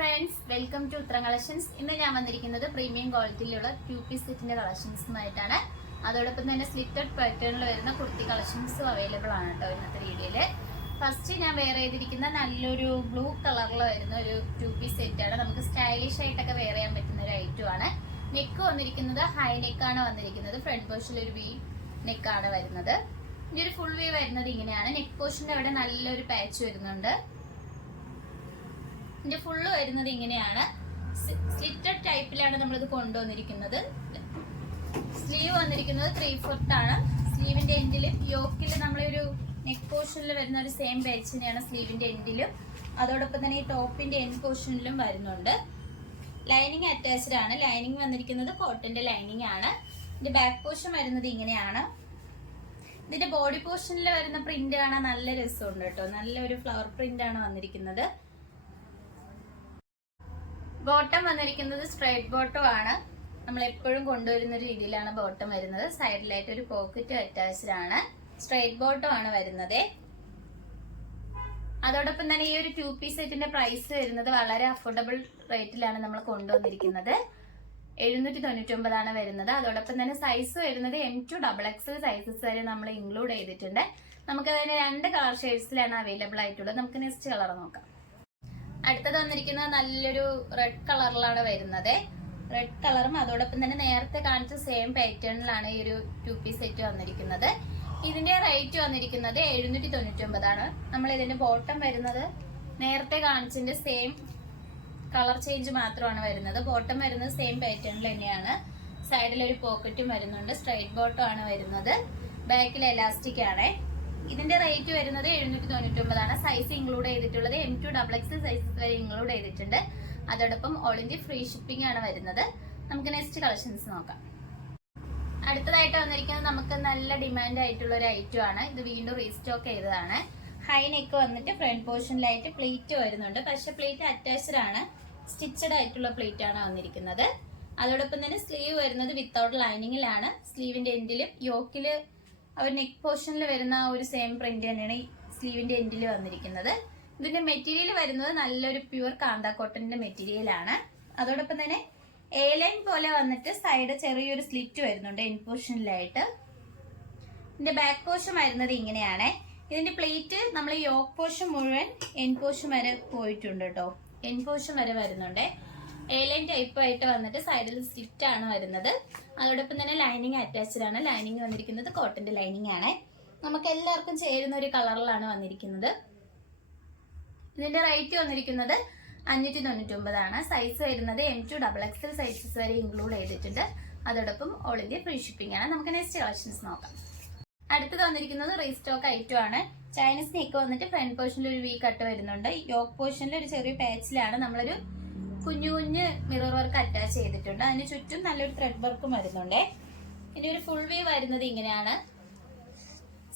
Friends, welcome to ഉത്തരം collections. ഇന്ന് ഞാൻ വന്നിരിക്കുന്നത് പ്രീമിയം ക്വാളിറ്റിയിലുള്ള 2-piece സെറ്റിന്റെ കളക്ഷൻസുമായിട്ടാണ്. അതോടൊപ്പം തന്നെ സ്ലിറ്റഡ് പാറ്റേണിൽ വരുന്ന കുർത്തി കളക്ഷൻസും അവൈലബിൾ ആണ് കേട്ടോ ഇന്നത്തെ വീഡിയോയില്. ഫസ്റ്റ് ഞാൻ വെയർ ചെയ്തിരിക്കുന്ന നല്ലൊരു ബ്ലൂ കളറിൽ വരുന്ന ഒരു 2-piece സെറ്റാണ്. നമുക്ക് സ്റ്റൈലിഷ് ആയിട്ടൊക്കെ വെയർ ചെയ്യാൻ പറ്റുന്ന ഒരു ഐറ്റമാണ്. നെക്ക് വന്നിരിക്കുന്നത് ഹൈ നെക്കാണ് വന്നിരിക്കുന്നത്. ഫ്രണ്ട് പോർഷനിൽ ഒരു വി നെക്കാണ് വരുന്നത്. ഇനി ഒരു ഫുൾ വി വരുന്നത് ഇങ്ങനെയാണ്. നെക്ക് പോർഷന്റെ അവിടെ നല്ലൊരു പാച്ച് വരുന്നുണ്ട്. ഇതിന്റെ ഫുള്ള് വരുന്നത് ഇങ്ങനെയാണ്. സ്ലിറ്റഡ് ടൈപ്പിലാണ് നമ്മളിത് കൊണ്ടുവന്നിരിക്കുന്നത്. സ്ലീവ് വന്നിരിക്കുന്നത് 3/4 ആണ്. സ്ലീവിന്റെ എൻഡിലും യോക്കിൽ നമ്മളൊരു നെക്ക് പോർഷനിൽ വരുന്ന ഒരു സെയിം പാച്ച് തന്നെയാണ് സ്ലീവിന്റെ എൻഡിലും. അതോടൊപ്പം തന്നെ ഈ ടോപ്പിന്റെ എൻഡ് പോർഷനിലും വരുന്നുണ്ട്. ലൈനിങ് അറ്റാച്ച്ഡ് ആണ്. ലൈനിങ് വന്നിരിക്കുന്നത് കോട്ടന്റെ ലൈനിങ് ആണ്. ഇതിന്റെ ബാക്ക് പോർഷൻ വരുന്നത് ഇങ്ങനെയാണ്. ഇതിന്റെ ബോഡി പോർഷനിൽ വരുന്ന പ്രിന്റ് കാണാൻ നല്ല രസമുണ്ട് കേട്ടോ. നല്ലൊരു ഫ്ലവർ പ്രിന്റ് ആണ് വന്നിരിക്കുന്നത്. ബോട്ടം വന്നിരിക്കുന്നത് സ്ട്രൈറ്റ് ബോട്ടം ആണ്. നമ്മൾ എപ്പോഴും കൊണ്ടുവരുന്ന രീതിയിലാണ് ബോട്ടം വരുന്നത്. സൈഡിലായിട്ട് ഒരു പോക്കറ്റ് അറ്റാച്ച്ഡ് ആണ്. സ്ട്രൈറ്റ് ബോട്ടം ആണ് വരുന്നത്. അതോടൊപ്പം തന്നെ ഈ ഒരു 2-piece സെറ്റിന്റെ പ്രൈസ് വരുന്നത് വളരെ അഫോർഡബിൾ റേറ്റിലാണ് നമ്മൾ കൊണ്ടുവന്നിരിക്കുന്നത്. 799 ആണ് വരുന്നത്. അതോടൊപ്പം തന്നെ സൈസ് വരുന്നത് M2 XXL സൈസസ് വരെ നമ്മൾ ഇൻക്ലൂഡ് ചെയ്തിട്ടുണ്ട്. നമുക്ക് അതിന് 2 കളർ ഷെയ്ഡ്സിലാണ് അവൈലബിൾ ആയിട്ടുള്ളത്. നമുക്ക് നെക്സ്റ്റ് കളർ നോക്കാം. അടുത്തത് വന്നിരിക്കുന്നത് നല്ലൊരു റെഡ് കളറിലാണ് വരുന്നത്. റെഡ് കളറും അതോടൊപ്പം തന്നെ നേരത്തെ കാണിച്ച സെയിം പാറ്റേണിലാണ് ഈ ഒരു 2-piece സെറ്റ് വന്നിരിക്കുന്നത്. ഇതിന്റെ റേറ്റ് വന്നിരിക്കുന്നത് 799 ആണ്. നമ്മൾ ഇതിന്റെ ബോട്ടം വരുന്നത് നേരത്തെ കാണിച്ചതിന്റെ സെയിം കളർ ചേഞ്ച് മാത്രമാണ് വരുന്നത്. ബോട്ടം വരുന്നത് സെയിം പാറ്റേണിൽ തന്നെയാണ്. സൈഡിൽ ഒരു പോക്കറ്റും വരുന്നുണ്ട്. സ്ട്രൈറ്റ് ബോട്ടം ആണ് വരുന്നത്. ബാക്കിൽ എലാസ്റ്റിക് ആണ്. ഇതിന്റെ റേറ്റ് വരുന്നത് 799 ആണ്. സൈസ് ഇൻക്ലൂഡ് ചെയ്തിട്ടുള്ളത് M2 XXL സൈസസ് വരെ ഇൻക്ലൂഡ് ചെയ്തിട്ടുണ്ട്. അതോടൊപ്പം ഓൾ ഇന്ത്യ ഫ്രീ ഷിപ്പിംഗ് ആണ് വരുന്നത്. നമുക്ക് നെക്സ്റ്റ് കളക്ഷൻസ് നോക്കാം. അടുത്തതായിട്ട് വന്നിരിക്കുന്നത് നമുക്ക് നല്ല ഡിമാൻഡ് ആയിട്ടുള്ള ഒരു ഐറ്റം ആണ്. ഇത് വീണ്ടും റീസ്റ്റോക്ക് ചെയ്തതാണ്. ഹൈ നെക്ക് വന്നിട്ട് ഫ്രണ്ട് പോർഷനിലായിട്ട് പ്ലേറ്റ് വരുന്നുണ്ട്. പക്ഷെ പ്ലേറ്റ് അറ്റാച്ച്ഡ് ആണ്. സ്റ്റിച്ചഡ് ആയിട്ടുള്ള പ്ലേറ്റ് ആണ് വന്നിരിക്കുന്നത്. അതോടൊപ്പം തന്നെ സ്ലീവ് വരുന്നത് വിത്തൗട്ട് ലൈനിങ്ങിലാണ്. സ്ലീവിന്റെ എൻഡിലും യോക്കില് ഒരു നെക്ക് പോർഷനിൽ വരുന്ന ഒരു സെയിം പ്രിന്റ് തന്നെയാണ് ഈ സ്ലീവിന്റെ എൻഡിൽ വന്നിരിക്കുന്നത്. ഇതിന്റെ മെറ്റീരിയൽ വരുന്നത് നല്ലൊരു പ്യുവർ കാന്ത കോട്ടന്റെ മെറ്റീരിയൽ ആണ്. അതോടൊപ്പം തന്നെ എ ലൈൻ പോലെ വന്നിട്ട് സൈഡ് ചെറിയൊരു സ്ലിറ്റ് വരുന്നുണ്ട് എൻഡ് പോർഷനിലായിട്ട്. ഇതിന്റെ ബാക്ക് പോർഷൻ വരുന്നത് ഇങ്ങനെയാണ്. ഇതിന്റെ പ്ലേറ്റ് നമ്മൾ യോക്ക് പോർഷൻ മുഴുവൻ എൻഡ് പോർഷൻ വരെ പോയിട്ടുണ്ട് കേട്ടോ. എൻഡ് പോർഷൻ വരെ വരുന്നുണ്ട്. എ ലൈൻ ടൈപ്പ് ആയിട്ട് വന്നിട്ട് സൈഡിൽ സ്ലിറ്റ് ആണ് വരുന്നത്. അതോടൊപ്പം തന്നെ ലൈനിങ് അറ്റാച്ച്ഡ് ആണ്. ലൈനിങ് വന്നിരിക്കുന്നത് കോട്ടന്റെ ലൈനിങ് ആണ്. നമുക്ക് എല്ലാവർക്കും ചേരുന്ന ഒരു കളറിലാണ് വന്നിരിക്കുന്നത്. ഇതിന്റെ റേറ്റ് വന്നിരിക്കുന്നത് 599 ആണ്. സൈസ് വരുന്നത് M2 XXL സൈസസ് വരെ ഇൻക്ലൂഡ് ചെയ്തിട്ടുണ്ട്. അതോടൊപ്പം ഓൾ ഇന്ത്യ ഫ്രീ ഷിപ്പിംഗ് ആണ്. നമുക്ക് നെക്സ്റ്റ് കളക്ഷൻസ് നോക്കാം. അടുത്തത് വന്നിരിക്കുന്നത് റീസ്റ്റോക്ക് ഐറ്റം ആണ്. ചൈനീസ് നെക്ക് വന്നിട്ട് ഫ്രണ്ട് പോർഷനിൽ ഒരു വി കട്ട് വരുന്നുണ്ട്. യോക്ക് പോർഷനിൽ ഒരു ചെറിയ പാച്ചിലാണ് നമ്മളൊരു കുഞ്ഞു കുഞ്ഞ് മിറർ വർക്ക് അറ്റാച്ച് ചെയ്തിട്ടുണ്ട്. അതിന് ചുറ്റും നല്ലൊരു ത്രെഡ് വർക്കും വരുന്നുണ്ട്. ഇനി ഒരു ഫുൾ വി വരുന്നത് ഇങ്ങനെയാണ്.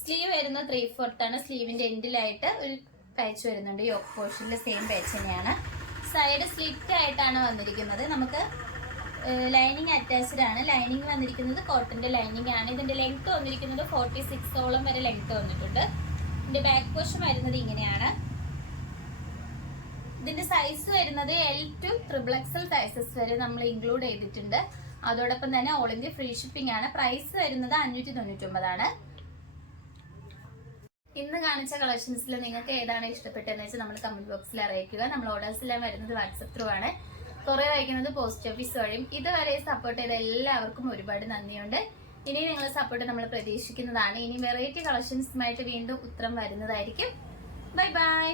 സ്ലീവ് വരുന്നത് 3/4 ആണ്. സ്ലീവിന്റെ എൻഡിലായിട്ട് ഒരു പാച്ച് വരുന്നുണ്ട്. യോക്ക് പോർഷനിൽ സെയിം പാച്ച് തന്നെയാണ്. സൈഡ് സ്ലിറ്റ് ആയിട്ടാണ് വന്നിരിക്കുന്നത്. നമുക്ക് ലൈനിങ് അറ്റാച്ച്ഡ് ആണ്. ലൈനിങ് വന്നിരിക്കുന്നത് കോട്ടന്റെ ലൈനിങ് ആണ്. ഇതിന്റെ ലെങ്ത് വന്നിരിക്കുന്നത് 46 വരെ ലെങ്ത് വന്നിട്ടുണ്ട്. ഇതിന്റെ ബാക്ക് പോർഷൻ വരുന്നത് ഇങ്ങനെയാണ്. ഇതിന്റെ സൈസ് വരുന്നത് L2 XXL സൈസസ് വരെ നമ്മൾ ഇൻക്ലൂഡ് ചെയ്തിട്ടുണ്ട്. അതോടൊപ്പം തന്നെ ഓൾ ഇന്ത്യ ഫ്രീ ഷിപ്പിംഗ് ആണ്. പ്രൈസ് വരുന്നത് 599 ആണ്. ഇന്ന് കാണിച്ച കളക്ഷൻസിൽ നിങ്ങൾക്ക് ഏതാണ് ഇഷ്ടപ്പെട്ടതെന്ന് വെച്ചാൽ നമ്മൾ കമന്റ് ബോക്സിൽ അറിയിക്കുക. നമ്മൾ ഓർഡേഴ്സ് എല്ലാം വരുന്നത് വാട്സപ്പ് ത്രൂ ആണ്. കൊറിയർ അയക്കുന്നത് പോസ്റ്റ് ഓഫീസ് വഴിയും. ഇതുവരെ സപ്പോർട്ട് ചെയ്ത എല്ലാവർക്കും ഒരുപാട് നന്ദിയുണ്ട്. ഇനി നിങ്ങളുടെ സപ്പോർട്ട് നമ്മൾ പ്രതീക്ഷിക്കുന്നതാണ്. ഇനി വെറൈറ്റി കളക്ഷൻസുമായിട്ട് വീണ്ടും ഉത്തരം വരുന്നതായിരിക്കും. Bye bye.